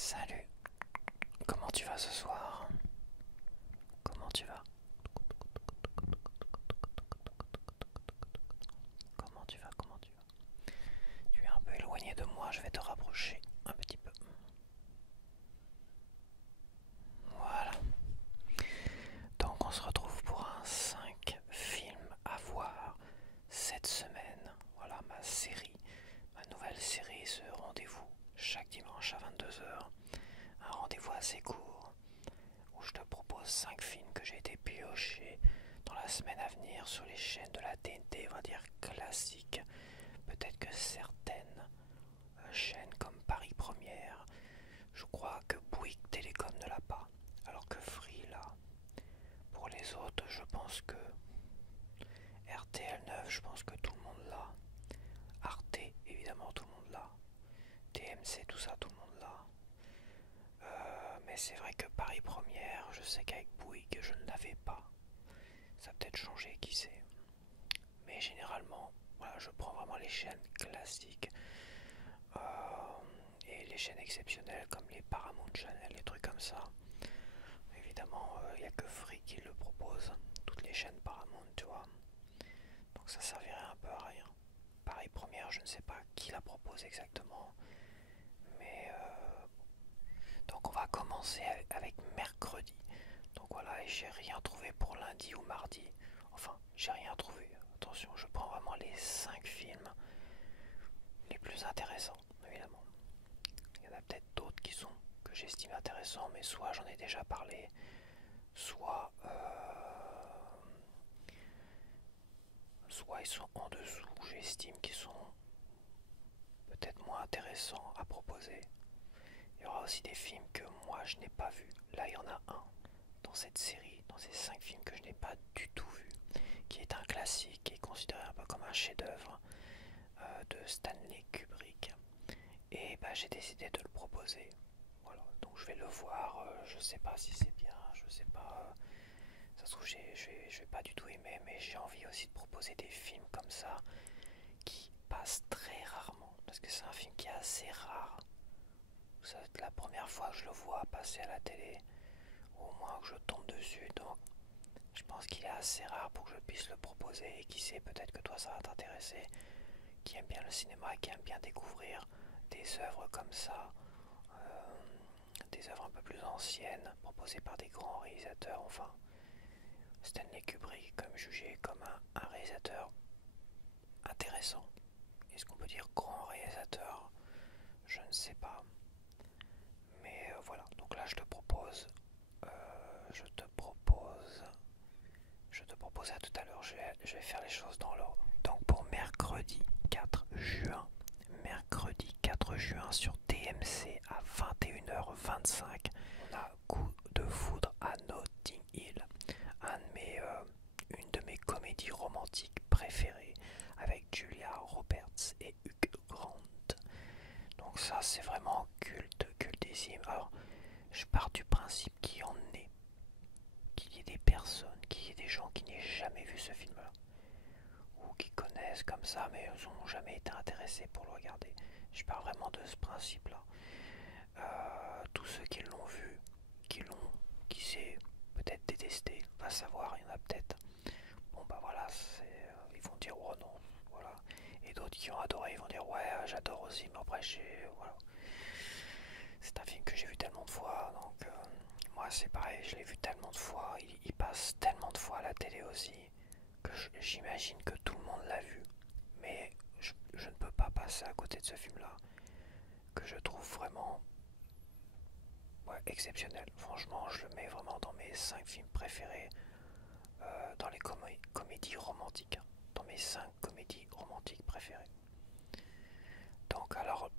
Salut, comment tu vas ce soir? Comment tu vas? Comment tu vas? Comment tu vas? Tu es un peu éloigné de moi, je vais te rapprocher un petit peu. Voilà. Donc on se retrouve pour un 5 films à voir cette semaine. Voilà ma série, ma nouvelle série, ce rendez-vous chaque dimanche à 22 heures. Un rendez-vous assez court où je te propose 5 films que j'ai été piochés dans la semaine à venir sur les chaînes de la TNT, on va dire classiques. Peut-être que certaines chaînes comme Paris Première, je crois que Bouygues Télécom ne l'a pas, alors que Free l'a. Pour les autres, je pense que RTL 9, je pense que tout le monde l'a. Arte, évidemment, tout le monde l'a. TMC, tout ça, tout le monde l'a. Mais c'est vrai que Paris Première, je sais qu'avec Bouygues, je ne l'avais pas. Ça a peut-être changé, qui sait. Mais généralement, voilà, je prends vraiment les chaînes classiques et les chaînes exceptionnelles comme les Paramount Channel, les trucs comme ça. Évidemment, il n'y a que Free qui le propose, toutes les chaînes Paramount, tu vois. Donc ça servirait un peu à rien. Pareil, première, je ne sais pas qui la propose exactement, mais donc on va commencer avec mercredi. Donc voilà, et j'ai rien trouvé pour lundi ou mardi. Enfin, j'ai rien trouvé. Attention, je prends vraiment les 5 films les plus intéressants, évidemment. Il y en a peut-être d'autres qui sont que j'estime intéressants, mais soit j'en ai déjà parlé, soit soit ils sont en dessous, j'estime qu'ils sont peut-être moins intéressants à proposer. Il y aura aussi des films que moi je n'ai pas vus. Là, il y en a un dans cette série, dans ces 5 films que je n'ai pas du tout vu, qui est un classique, qui est considéré un peu comme un chef-d'œuvre de Stanley Kubrick. Et bah, j'ai décidé de le proposer. Voilà, donc je vais le voir. Je sais pas si c'est bien, je sais pas. Ça se trouve, je vais pas du tout aimer, mais j'ai envie aussi de proposer des films comme ça qui passent très rarement. Parce que c'est un film qui est assez rare. Ça va être la première fois que je le vois passer à la télé, ou au moins que je tombe dessus. Donc je pense qu'il est assez rare pour que je puisse le proposer. Et qui sait, peut-être que toi ça va t'intéresser. Qui aime bien le cinéma, qui aime bien découvrir des œuvres comme ça, des œuvres un peu plus anciennes, proposées par des grands réalisateurs. Enfin, Stanley Kubrick comme jugé comme un réalisateur intéressant. Est-ce qu'on peut dire grand réalisateur? Je ne sais pas. Mais voilà, donc là euh, je te propose, je te propose à tout à l'heure, je vais faire les choses dans l'ordre. Donc pour mercredi 4 juin sur TMC à 21h25, on a Coup de foudre à Notting Hill, une de mes comédies romantiques préférées avec Julia Roberts et Hugh Grant. Donc ça c'est vraiment culte, cultissime. Alors je pars du principe qu'il y en ait, qu'il y ait des personnes, qu'il y ait des gens qui n'aient jamais vu ce film-là, ou qui connaissent comme ça mais n'ont jamais été intéressés pour le regarder. Je pars vraiment de ce principe-là. Tous ceux qui l'ont vu, qui s'est peut-être détesté, va savoir, il y en a peut-être. Bon bah voilà, ils vont dire oh non, voilà. Et d'autres qui ont adoré, ils vont dire ouais j'adore aussi, mais après voilà. C'est un film que j'ai vu tellement de fois, donc moi c'est pareil, je l'ai vu tellement de fois, il passe tellement de fois à la télé aussi, que j'imagine que tout le monde l'a vu. Mais je ne peux pas passer à côté de ce film-là, que je trouve vraiment ouais, exceptionnel. Franchement, je le mets vraiment dans mes 5 films préférés, dans les comédies romantiques, hein, dans mes 5 comédies romantiques préférées. Donc alors,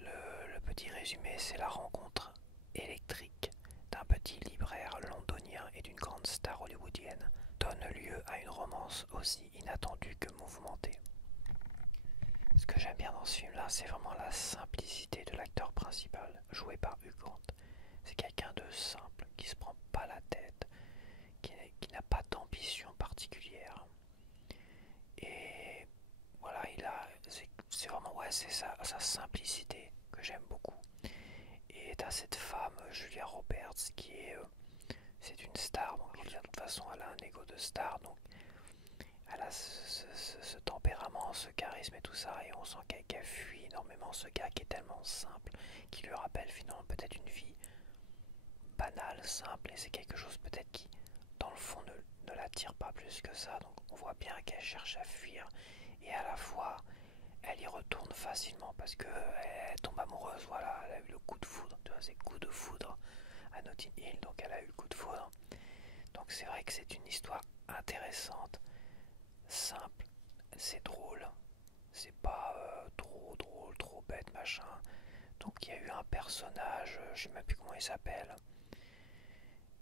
le petit résumé, c'est la rencontre électrique d'un petit libraire londonien et d'une grande star hollywoodienne donne lieu à une romance aussi inattendue que mouvementée. Ce que j'aime bien dans ce film-là, c'est vraiment la simplicité de l'acteur principal, joué par Hugh Grant. C'est quelqu'un de simple, qui se prend pas la tête, qui n'a pas d'ambition particulière. Et voilà, c'est vraiment ouais, c'est sa simplicité que j'aime beaucoup. Et t'as a cette femme, Julia Roberts, qui est... c'est une star, donc de toute façon elle a un ego de star, donc elle a ce tempérament, ce charisme et tout ça, et on sent qu'elle fuit énormément ce gars qui est tellement simple, qui lui rappelle finalement peut-être une vie banale, simple, et c'est quelque chose peut-être qui, dans le fond, ne l'attire pas plus que ça, donc on voit bien qu'elle cherche à fuir, et à la fois, elle y retourne facilement, parce que elle tombe amoureuse, voilà, elle a eu le coup de foudre, tu vois, c'est coup de foudre à Notting Hill, donc elle a eu le coup de foudre, donc c'est vrai que c'est une histoire intéressante, simple, c'est drôle, c'est pas trop drôle, trop bête, machin. Donc il y a eu un personnage, je sais même plus comment il s'appelle,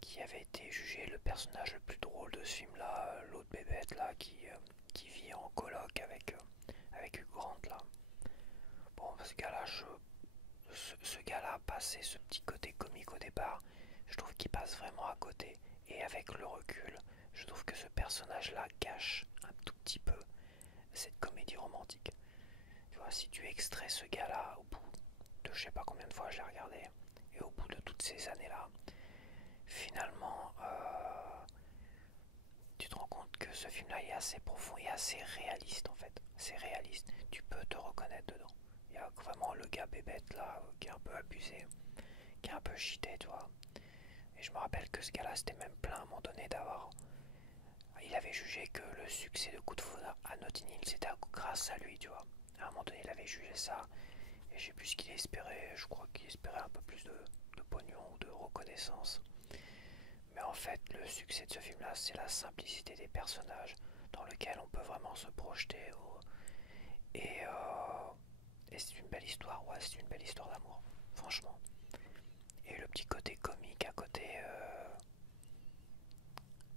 qui avait été jugé le personnage le plus drôle de ce film-là, l'autre bébête là qui vit en coloc avec Hugh Grant là. Bon, ce gars-là, ce gars-là a passé ce petit côté comique au départ. Je trouve qu'il passe vraiment à côté. Et avec le recul, je trouve que ce personnage-là gâche un tout petit peu cette comédie romantique. Tu vois, si tu extrais ce gars-là au bout de je sais pas combien de fois je l'ai regardé, et au bout de toutes ces années-là, finalement, tu te rends compte que ce film-là est assez profond et assez réaliste en fait. C'est réaliste, tu peux te reconnaître dedans. Il y a vraiment le gars bébête là qui est un peu abusé, qui est un peu cheaté, tu vois. Et je me rappelle que ce gars-là s'était même plaint à un moment donné d'avoir. Il avait jugé que le succès de Coup de foudre à Notting Hill c'était grâce à lui, tu vois. À un moment donné, il avait jugé ça. Et je sais plus ce qu'il espérait. Je crois qu'il espérait un peu plus de pognon ou de reconnaissance. Mais en fait, le succès de ce film-là, c'est la simplicité des personnages dans lequel on peut vraiment se projeter. Et, euh, et c'est une belle histoire, ouais, c'est une belle histoire d'amour, franchement. Et le petit côté comique à côté,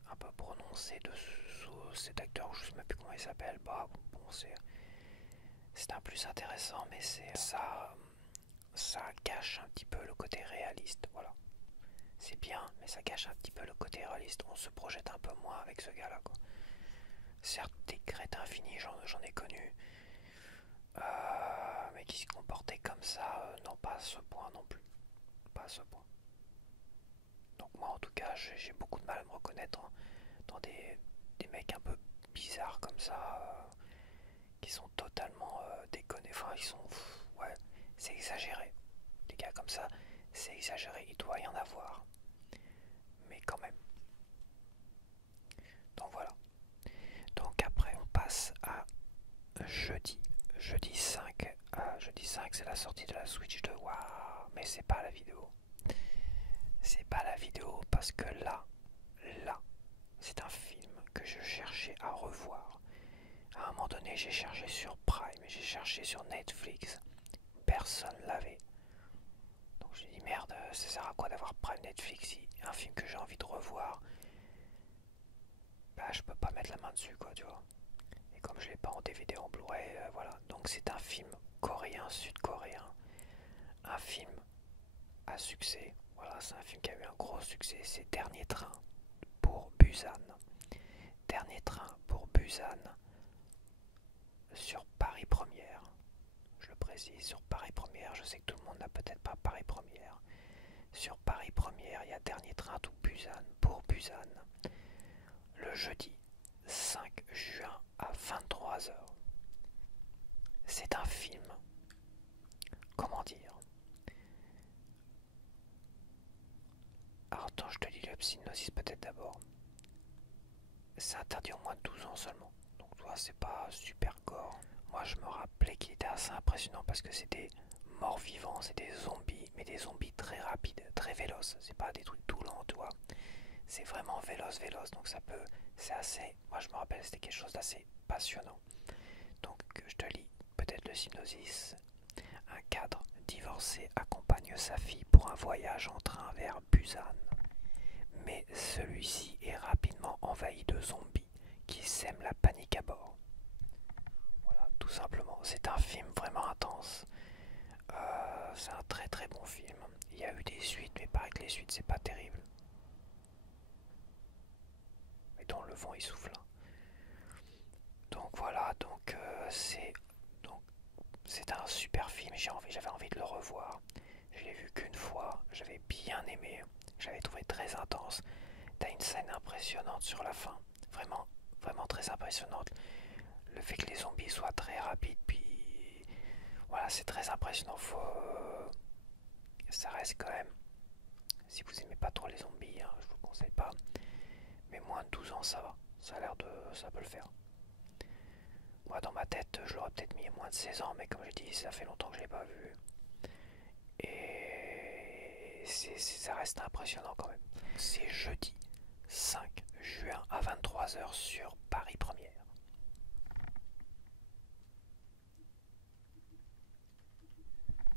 un peu prononcé de cet acteur, je sais même plus comment il s'appelle, bah bon, c'est un plus intéressant, mais c'est ça cache un petit peu le côté réaliste, voilà. C'est bien, mais ça cache un petit peu le côté réaliste. On se projette un peu moins avec ce gars-là, quoi. Certes, des crétins finis, j'en ai connu, mais qui se comportaient comme ça, non, pas à ce point non plus. Pas à ce point. Donc moi, en tout cas, j'ai beaucoup de mal à me reconnaître dans des mecs un peu bizarres comme ça, qui sont totalement déconnés. Enfin, ils sont... ouais, c'est exagéré. Des gars comme ça, c'est exagéré. Il doit y en avoir. Mais quand même. Donc voilà. Donc après, on passe à jeudi. Jeudi 5. Jeudi 5, c'est la sortie de la Switch 2. Waouh, mais c'est pas la vidéo. C'est pas la vidéo parce que là, c'est un film que je cherchais à revoir. À un moment donné, j'ai cherché sur Prime, j'ai cherché sur Netflix. Personne l'avait. Donc j'ai dit merde, ça sert à quoi d'avoir Prime Netflix si un film que j'ai envie de revoir, bah je peux pas mettre la main dessus quoi, tu vois. Et comme je l'ai pas en DVD en Blu-ray, voilà. Donc c'est un film coréen, sud-coréen. Un film à succès. Voilà, c'est un film qui a eu un gros succès. C'est Dernier Train pour Busan. Dernier Train pour Busan sur Paris Première. Je le précise, sur Paris Première. Je sais que tout le monde n'a peut-être pas Paris Première. Sur Paris Première, il y a Dernier Train to Busan pour Busan. Le jeudi 5 juin à 23h. C'est un film, comment dire. Alors attends, je te lis le synopsis peut-être d'abord. C'est interdit au moins de 12 ans seulement. Donc toi, c'est pas super gore. Moi, je me rappelais qu'il était assez impressionnant parce que c'est des morts vivants, c'est des zombies, mais des zombies très rapides, très véloces. C'est pas des trucs tout lents, tu vois. C'est vraiment véloce, donc ça peut... C'est assez... Moi, je me rappelle, c'était quelque chose d'assez passionnant. Donc, je te lis peut-être le synopsis. Un cadre divorcé accompagne sa fille pour un voyage en train vers Busan. Mais celui-ci est rapidement envahi de zombies qui sèment la panique à bord. Voilà, tout simplement. C'est un film vraiment intense. C'est un très très bon film. Il y a eu des suites, mais pareil que les suites, c'est pas terrible. Et dont le vent il souffle. Donc voilà, donc c'est un super film. J'avais envie de le revoir. Je l'ai vu qu'une fois. très intense. T'as une scène impressionnante sur la fin, vraiment, vraiment très impressionnante. Le fait que les zombies soient très rapides, puis voilà, c'est très impressionnant. Ça reste quand même, si vous aimez pas trop les zombies, hein, je vous conseille pas. Mais moins de 12 ans, ça va. Ça a l'air de, ça peut le faire. Moi, dans ma tête, je l'aurais peut-être mis à moins de 16 ans, mais comme je dis, ça fait longtemps que je l'ai pas vu. Et ça reste impressionnant quand même. C'est jeudi 5 juin à 23 h sur Paris Première.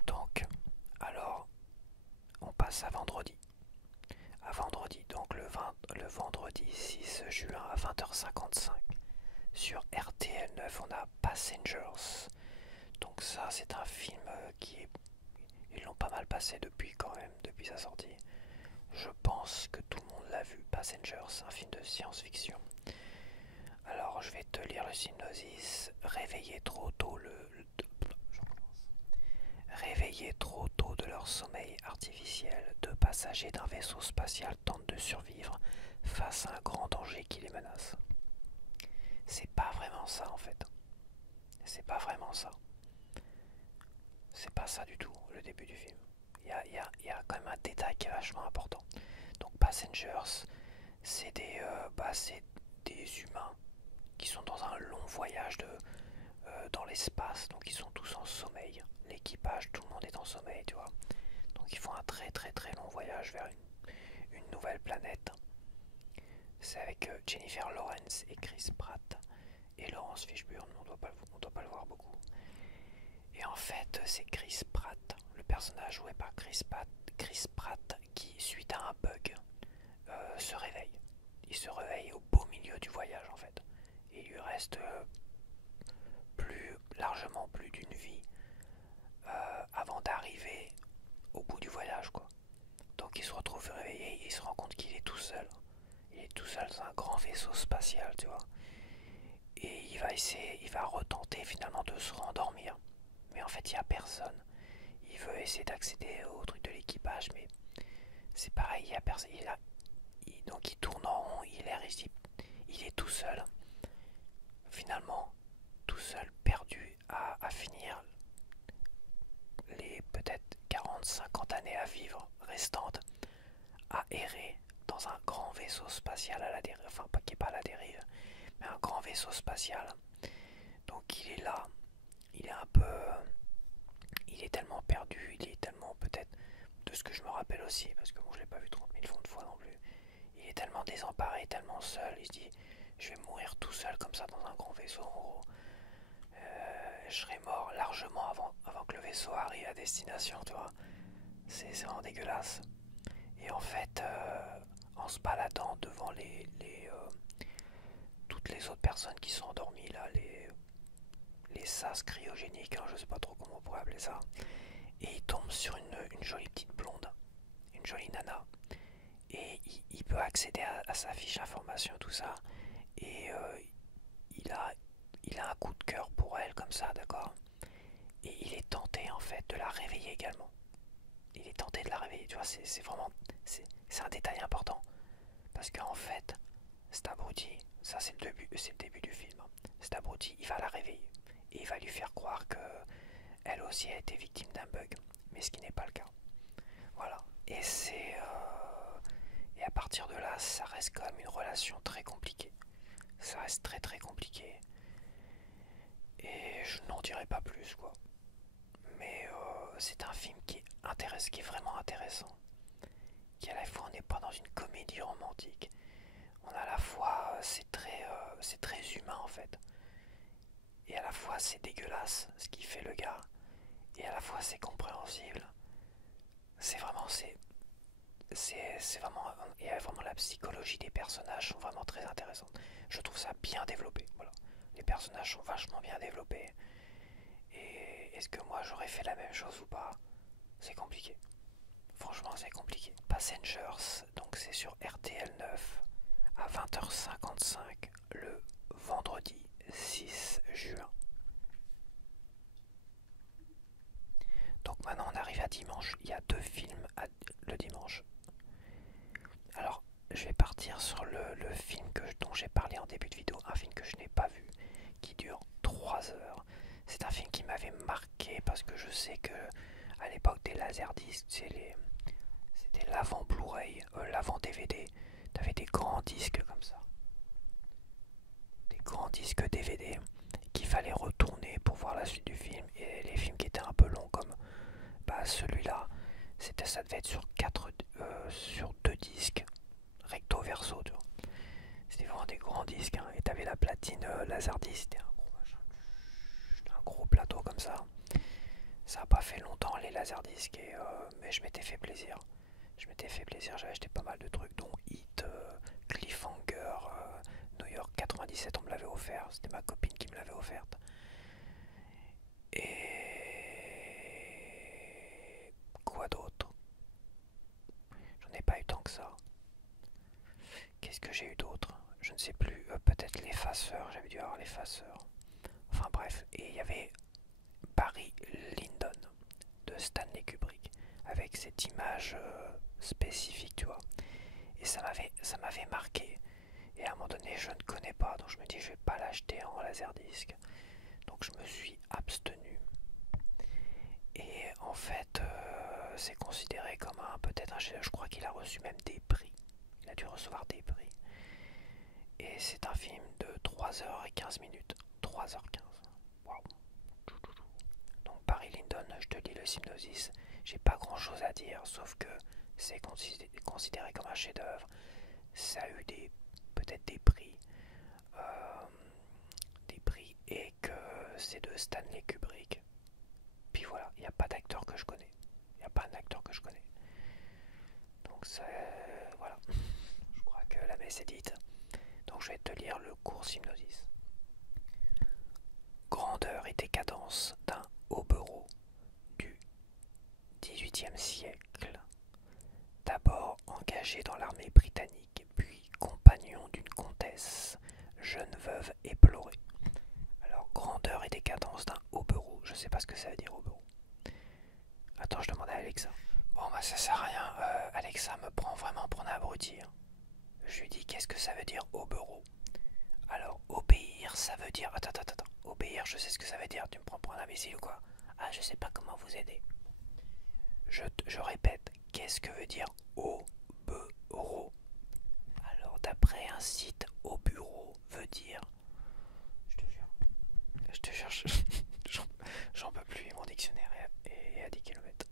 Donc, alors, on passe à vendredi. À vendredi, donc le vendredi 6 juin à 20h55. Sur RTL 9, on a Passengers. Donc ça, c'est un film qui est... Ils l'ont pas mal passé depuis quand même, depuis sa sortie. Je pense que tout le monde l'a vu, Passengers, un film de science-fiction. Alors, je vais te lire le synopsis. Réveillés trop tôt de leur sommeil artificiel, deux passagers d'un vaisseau spatial tentent de survivre face à un grand danger qui les menace. C'est pas vraiment ça en fait. C'est pas vraiment ça. C'est pas ça du tout, le début du film. Il y a quand même un détail qui est vachement important. Donc Passengers, c'est des humains qui sont dans un long voyage dans l'espace, donc ils sont tous en sommeil. L'équipage, tout le monde est en sommeil, tu vois. Donc ils font un très très très long voyage vers une nouvelle planète. C'est avec Jennifer Lawrence et Chris Pratt et Laurence Fishburne, on doit pas le voir beaucoup. Et en fait, c'est Chris Pratt, le personnage joué par Chris Pratt qui, suite à un bug, se réveille. Il se réveille au beau milieu du voyage en fait. Et il lui reste largement plus d'une vie avant d'arriver au bout du voyage quoi. Donc il se retrouve réveillé et il se rend compte qu'il est tout seul. Il est tout seul dans un grand vaisseau spatial, tu vois. Et il va retenter finalement de se rendormir. Mais en fait il n'y a personne. Il veut essayer d'accéder au truc de l'équipage, mais c'est pareil, il n'y a personne. Donc il tourne en rond, il est tout seul. Finalement, tout seul, perdu à finir les peut-être 40-50 années à vivre restantes, à errer dans un grand vaisseau spatial à la dérive, enfin pas qui est pas à la dérive, mais un grand vaisseau spatial. Donc il est là, il est un peu, il est tellement perdu, il est tellement peut-être, de ce que je me rappelle aussi, parce que bon je l'ai pas vu 30 000 fois non plus, il est tellement désemparé, tellement seul, il se dit je vais mourir tout seul comme ça dans un grand vaisseau en gros. Je serais mort largement avant que le vaisseau arrive à destination, tu vois. C'est vraiment dégueulasse. Et en fait, en se baladant devant toutes les autres personnes qui sont endormies, là, les sas cryogéniques, hein, je sais pas trop comment on pourrait appeler ça, et il tombe sur une jolie petite blonde, une jolie nana, et il peut accéder à sa fiche d'information, tout ça, et il a, il a un coup de cœur pour elle, comme ça, d'accord. Et il est tenté, en fait, de la réveiller également. Il est tenté de la réveiller, tu vois, c'est vraiment, c'est un détail important. Parce qu'en fait, cet abruti, ça c'est le début du film, hein. Cet abruti, il va la réveiller. Et il va lui faire croire que elle aussi a été victime d'un bug. Mais ce qui n'est pas le cas. Voilà. Et à partir de là, ça reste quand même une relation très compliquée. Ça reste très très compliqué. Et je n'en dirai pas plus, quoi. Mais c'est un film qui est vraiment intéressant. Qui à la fois on n'est pas dans une comédie romantique. On a à la fois c'est très humain en fait. Et à la fois c'est dégueulasse ce qu'il fait le gars. Et à la fois c'est compréhensible. C'est vraiment c'est vraiment et vraiment la psychologie des personnages sont vraiment très intéressantes. Je trouve ça bien développé. Voilà. Les personnages sont vachement bien développés. Et est-ce que moi j'aurais fait la même chose ou pas? C'est compliqué. Franchement, c'est compliqué. Passengers, donc c'est sur RTL 9 à 20h55 le vendredi 6 juin. Donc maintenant on arrive à dimanche. Il y a deux films le dimanche. dont j'ai parlé en début de vidéo, un film que je n'ai pas vu, qui dure 3 heures. C'est un film qui m'avait marqué parce que je sais que à l'époque des laserdiscs, c'était l'avant Blu-ray, l'avant DVD. T'avais des grands disques comme ça, des grands disques DVD qu'il fallait retourner pour voir la suite du film. Et les films qui étaient un peu longs comme celui-là, ça devait être sur 2 disques recto verso, tu vois. C'était vraiment des grands disques, hein. Et t'avais la platine Laserdisc, c'était un gros machin, un gros plateau comme ça. Ça a pas fait longtemps les Laserdiscs, mais je m'étais fait plaisir. J'avais acheté pas mal de trucs, dont Hit, Cliffhanger, New York 97, on me l'avait offert, c'était ma copine qui me l'avait offerte. Et quoi d'autre? J'en ai pas eu tant que ça. Qu'est-ce que j'ai eu d'autre? Je ne sais plus, peut-être l'effaceur, j'avais dû avoir l'effaceur. Enfin bref, et il y avait Barry Lyndon de Stanley Kubrick, avec cette image spécifique, tu vois. Et ça m'avait marqué. Et à un moment donné, je ne connais pas, donc je me dis, je vais pas l'acheter en laserdisc. Donc je me suis abstenu. Et en fait, c'est considéré comme peut-être un chef-d'œuvre. Je crois qu'il a reçu même des prix. Il a dû recevoir des prix. Et c'est un film de 3h15. 3h15. Waouh. Donc Barry Lyndon, je te lis le synopsis. J'ai pas grand chose à dire, sauf que c'est considéré comme un chef-d'œuvre. Ça a eu peut-être des prix, et que c'est de Stanley Kubrick. Puis voilà, il n'y a pas d'acteur que je connais. Il n'y a pas un acteur que je connais. Donc voilà. Je crois que la messe est dite. Donc je vais te lire le court synopsis. Grandeur et décadence d'un hobereau du XVIIIe siècle. D'abord engagé dans l'armée britannique, puis compagnon d'une comtesse, jeune veuve éplorée. Alors, grandeur et décadence d'un hobereau. Je sais pas ce que ça veut dire, hobereau. Attends, je demande à Alexa. Bon, bah ça sert à rien. Alexa me prend vraiment pour un abruti, hein. Je lui dis qu'est-ce que ça veut dire, hobereau. Alors, obéir, ça veut dire... Attends. Obéir, je sais ce que ça veut dire. Tu me prends pour un imbécile ou quoi? Ah, je sais pas comment vous aider. Je répète, qu'est-ce que veut dire hobereau? Alors, d'après un site, au bureau veut dire... Je te jure, j'en peux plus, mon dictionnaire est à 10 km.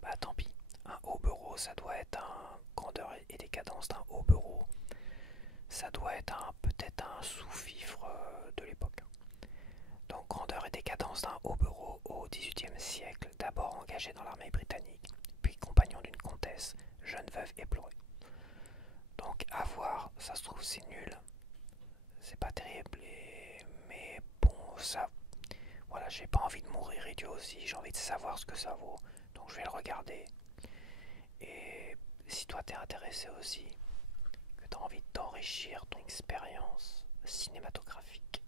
Bah tant pis, un hobereau, ça doit être un grandeur et décadence d'un hobereau. Ça doit être peut-être un sous-fifre de l'époque. Donc grandeur et décadence d'un hobereau au XVIIIe siècle, d'abord engagé dans l'armée britannique, puis compagnon d'une comtesse, jeune veuve éplorée. Donc à voir, ça se trouve c'est nul, c'est pas terrible, mais bon, ça... Voilà, j'ai pas envie de mourir idiot aussi, j'ai envie de savoir ce que ça vaut, donc je vais le regarder. Et si toi t'es intéressé aussi, que t'as envie d'enrichir ton expérience cinématographique,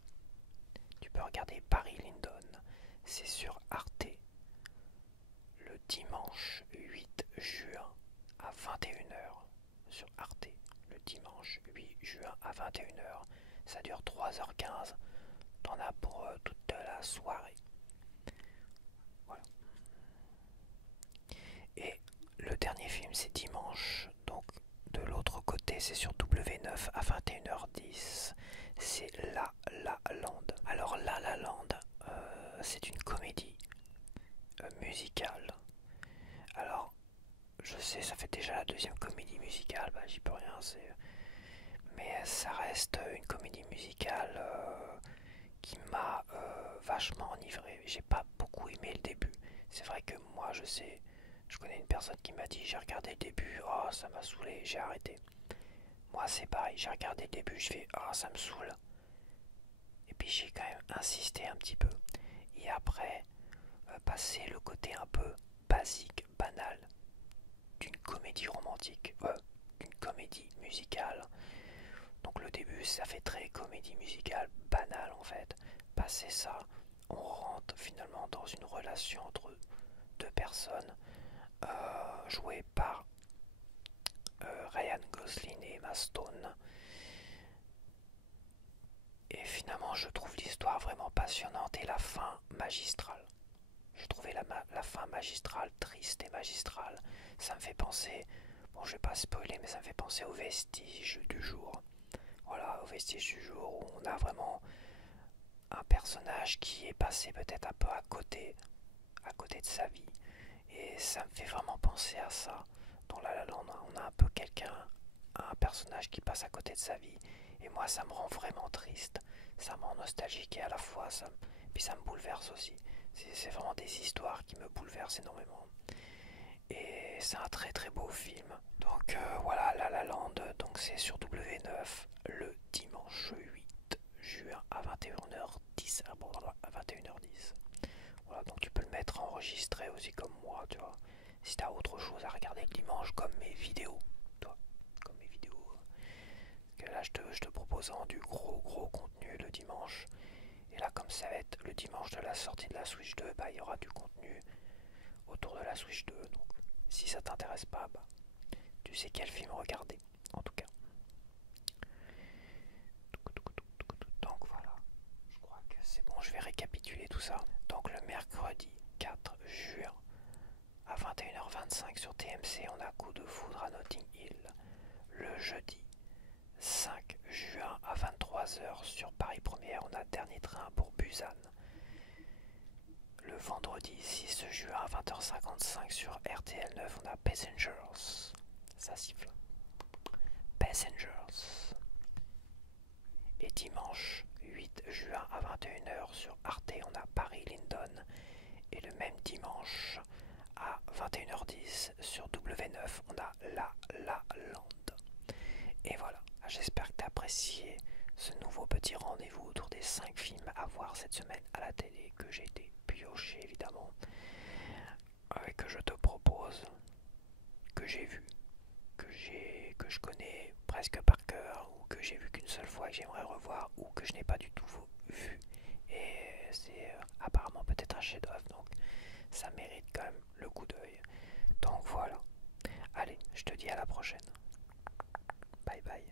tu peux regarder Barry Lyndon, c'est sur Arte, le dimanche 8 juin à 21h, sur Arte, le dimanche 8 juin à 21h, ça dure 3h15, t'en as pour toute la soirée. Voilà. Et le dernier film c'est dimanche, donc de l'autre côté c'est sur W9 à 21h10, c'est La La Land. Alors La La Land, c'est une comédie musicale. Alors je sais, ça fait déjà la deuxième comédie musicale, bah j'y peux rien, mais ça reste une comédie musicale qui m'a vachement enivré. J'ai pas beaucoup aimé le début. C'est vrai que moi je connais une personne qui m'a dit j'ai regardé le début, oh ça m'a saoulé, j'ai arrêté. Moi c'est pareil, j'ai regardé le début, je fais oh ça me saoule. Et puis j'ai quand même insisté un petit peu. Et après, passer le côté un peu basique, banal d'une comédie romantique, d'une comédie musicale. Donc le début ça fait très comédie musicale banale en fait. Passer ça, on rentre finalement dans une relation entre deux personnes jouées par Ryan Gosling et Emma Stone. Et finalement, je trouve l'histoire vraiment passionnante et la fin magistrale. Je trouvais la fin magistrale, triste et magistrale. Ça me fait penser, bon je vais pas spoiler, mais ça me fait penser au vestige du jour. Voilà, au vestige du jour où on a vraiment un personnage qui est passé peut-être un peu à côté de sa vie. Et ça me fait vraiment penser à ça. Dans La La Land, on a un peu un personnage qui passe à côté de sa vie. Et moi, ça me rend vraiment triste. Ça me rend nostalgique et à la fois, puis ça me bouleverse aussi. C'est vraiment des histoires qui me bouleversent énormément. Et c'est un très très beau film. Donc voilà, La La Land, donc c'est sur W9 le dimanche 8 juin à 21h10. À 21h10. Voilà, donc tu peux le mettre enregistré aussi comme moi, tu vois. Si t'as autre chose à regarder le dimanche, comme mes vidéos, toi, comme mes vidéos. Que là, je te propose du gros contenu le dimanche. Et là, comme ça va être le dimanche de la sortie de la Switch 2, bah, il y aura du contenu autour de la Switch 2. Donc, si ça t'intéresse pas, bah, tu sais quel film regarder, en tout cas. Donc voilà, je crois que c'est bon, je vais récapituler tout ça. Donc le mercredi 4 juin à 21h25 sur TMC, on a Coup de foudre à Notting Hill. Le jeudi 5 juin à 23h sur Paris Première, on a Dernier train pour Busan. Le vendredi 6 juin à 20h55 sur RTL 9, on a Passengers. Ça siffle. Passengers. Et dimanche 8 juin à 21h sur Arte, on a Paris Lyndon. Et le même dimanche à 21h10 sur W9, on a La Land. Et voilà, j'espère que tu as apprécié ce nouveau petit rendez-vous autour des 5 films à voir cette semaine à la télé que j'ai été pioché évidemment, que je te propose, que j'ai vu, que je connais presque par cœur, ou que j'ai vu qu'une seule fois et que j'aimerais revoir, ou que je n'ai pas du tout vu. Et c'est apparemment peut-être un chef-d'œuvre, donc ça mérite quand même le coup d'œil. Donc voilà. Allez, je te dis à la prochaine. Bye bye.